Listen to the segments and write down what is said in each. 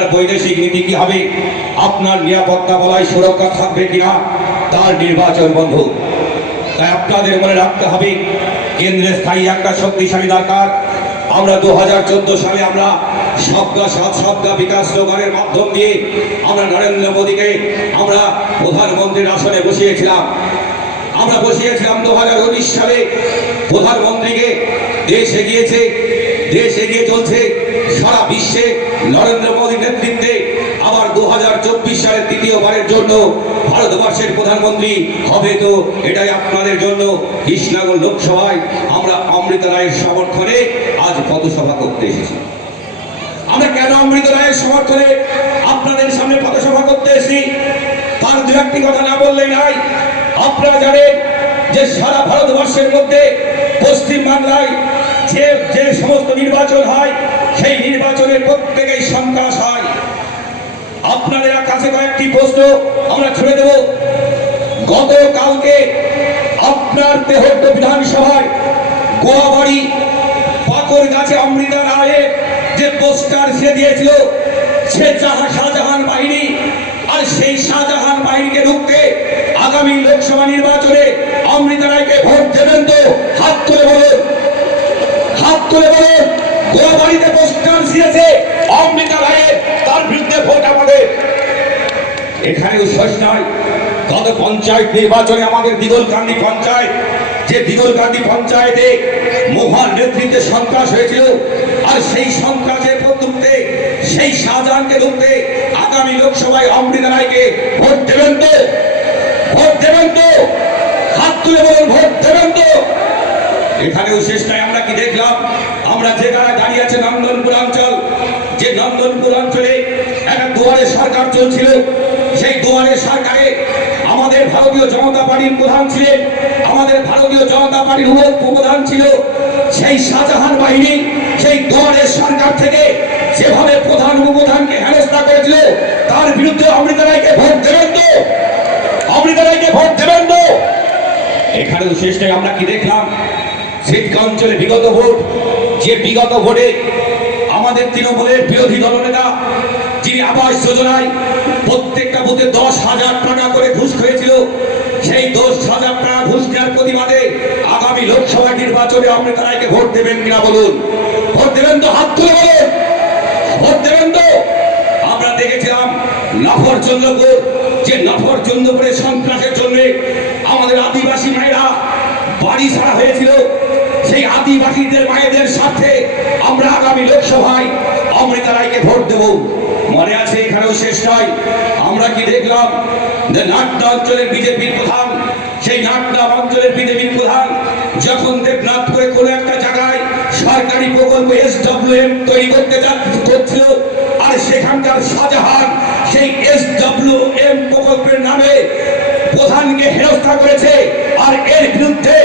আপনার বৈদেশিক নীতি কি হবে? আপনার নিরাপত্তা বলায় সুরক্ষা থাকবে কিনা? তার নির্বাচন বন্ধু। তাই আপনাদের মনে রাখতে হবে, কেন্দ্রে স্থায়ী একটা শক্তিশালী দরকার। আমরা দু হাজার চোদ্দ সালে আমরা সবকা সাত সবকা বিকাশ স্লোগানের মাধ্যম দিয়ে আমরা নরেন্দ্র মোদীকে আমরা প্রধানমন্ত্রীর আসনে বসিয়েছিলাম। আমরা বসিয়েছিলাম দু হাজার উনিশ সালে প্রধানমন্ত্রীকে। দেশ এগিয়েছে, দেশ এগিয়ে চলছে। সারা বিশ্বে নরেন্দ্র মোদীর নেতৃত্বে আবার দু হাজার চব্বিশ সালের তৃতীয়বারের জন্য ভারতবর্ষের প্রধানমন্ত্রী হবে তো এটাই আপনাদের জন্য কৃষ্ণনগর লোকসভায় আমরা অমৃত রায়ের সমর্থনে আজ পথসভা করতে এসেছি। আমরা কেন অমৃত রায়ের সমর্থনে আপনাদের সামনে পথসভা করতে এসেছি? তার দু একটি কথা না বললেই নাই আপনারা জানেন যে সারা ভারতবর্ষের মধ্যে পশ্চিম বাংলায় যে যে সমস্ত নির্বাচন হয় সেই নির্বাচনে প্রত্যেকেই সন্ত্রাস হয়। আপনাদের কাছে কয়েকটি প্রশ্ন আমরা ছুড়ে দেব। গতকালকে আপনার তেহট্ট বিধানসভায় গোয়াবাড়ি পাকর গাছে অমৃতা রায়ের যে পোস্টার সে দিয়েছিল, সে জাহা শাহজাহান বাহিনী আর সেই শাহজাহান বাহিনীকে ঢুকতে আগামী লোকসভা নির্বাচনে অমৃতা রায়কে ভোট দেবেন তো? হাত তুলে বলুন। হাত তুলে বলুন। গোয়াবাড়িতে পোস্টার দিয়েছে অমৃতা রায়ের তার বিরুদ্ধে ভোট আমাদের। এখানেও শেষ নয়। গত পঞ্চায়েত নির্বাচনে আমাদের দিগলকান্দি পঞ্চায়েত। যে দিগলকান্দি পঞ্চায়েতে মহান নেতৃত্বে সন্ত্রাস হয়েছিল, আর সেই সন্ত্রাসের প্রত্যুত্তে, সেই শাহজাহানকে ঢুকতে আগামী লোকসভায় অমৃতা রায়কে ভোট দেবেন তো এখানেও শেষ নয় আমরা কি দেখলাম? আমরা যে জায়গায় দাঁড়িয়ে আছে নন্দনপুর অঞ্চল, যে নন্দনপুর অঞ্চলে একটা দুয়ারে সরকার চলছিল। সেই দুয়ারে সরকারে আমাদের ভারতীয় জনতা পার্টির প্রধান ছিলেন, আমাদের ভারতীয় জনতা পার্টির উপপ্রধান ছিল সেই শাহজাহান বাহিনী। সেই দুয়ারে সরকার থেকে যেভাবে প্রধান উপপ্রধানকে হেনস্থা করেছিল, তার বিরুদ্ধে অমৃতা রায়কে ভোট দেবেন তো? অমৃতা রায়কে ভোট দেবেন তো? এখানেও শেষটাই আমরা কি দেখলাম? সিটকা অঞ্চলে বিগত ভোট, যে বিগত ভোটে আমাদের তৃণমূলের বিরোধী দলনেতা, যিনি আবাস যোজনায় প্রত্যেকটা বুথে দশ হাজার টাকা করে ঘুষ খেয়েছিল, সেই দশ হাজার টাকা ঘুষ নেওয়ার প্রতিবাদে আগামী লোকসভা নির্বাচনে আপনি তারাইকে ভোট দেবেন কিনা বলুন? ভোট দেবেন তো হাত তুলে বলুন। ভোট দেবেন তো। আমরা দেখেছিলাম নফর চন্দ্রপুর যে নফর চন্দ্রপুরের সন্ত্রাসের জন্য আমাদের আদিবাসী মায়েরা বাড়ি ছাড়া হয়েছিল। সেই আদিবাসীদের, মায়েদের সাথে আমরা আগামী লোকসভায় অমৃতা রায়কে ভোট দেব। মনে আছে এখানেও শেষ নয়। আমরা কি দেখলাম যে নাট্য অঞ্চলের বিজেপির প্রধান, সেই নাট্য অঞ্চলের বিজেপির প্রধান যখন দেবনাথ করে কোনো একটা জায়গায় সরকারি প্রকল্প এস এম তৈরি করতে করছিল, আর সেখানকার শাহজাহান সেই এস এম প্রকল্পের নামে প্রধানকে হেনস্থা করেছে, আর এর বিরুদ্ধে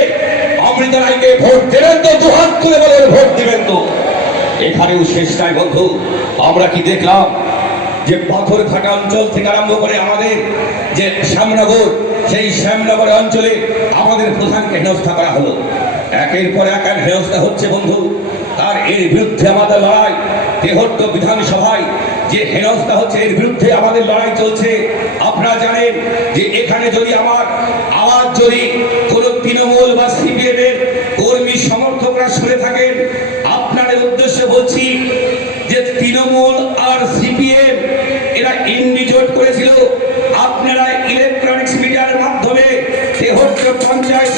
ভোট দেবেন তো দুহাত তুলে বলে ভোট দেবেন তো। এখানেও শেষ নাই বন্ধু। আমরা কি দেখলাম যে পাথর ঘাটা অঞ্চল থেকে আরম্ভ করে আমাদের যে শ্যামনগর, সেই শ্যামনগর অঞ্চলে আমাদের প্রধানকে হেনস্থা করা হলো। একের পর এক এক হেনস্থা হচ্ছে বন্ধু। তার এর বিরুদ্ধে আমাদের লড়াই, তেহট্ট বিধানসভায় যে হেনস্থা হচ্ছে, এর বিরুদ্ধে আমাদের লড়াই চলছে। আপনারা জানেন যে এখানে যদি আমার আওয়াজ যদি কোনো তৃণমূল বা সিপিএম এর কর্মী সমর্থকরা শুনে থাকেন, আপনাদের উদ্দেশ্যে বলছি যে তৃণমূল আর সিপিএম, এরা ইন্ডিজোট করেছিল। আপনারা ইলেকট্রনিক্স মিডিয়ার মাধ্যমে তেহট্ট পঞ্চায়েত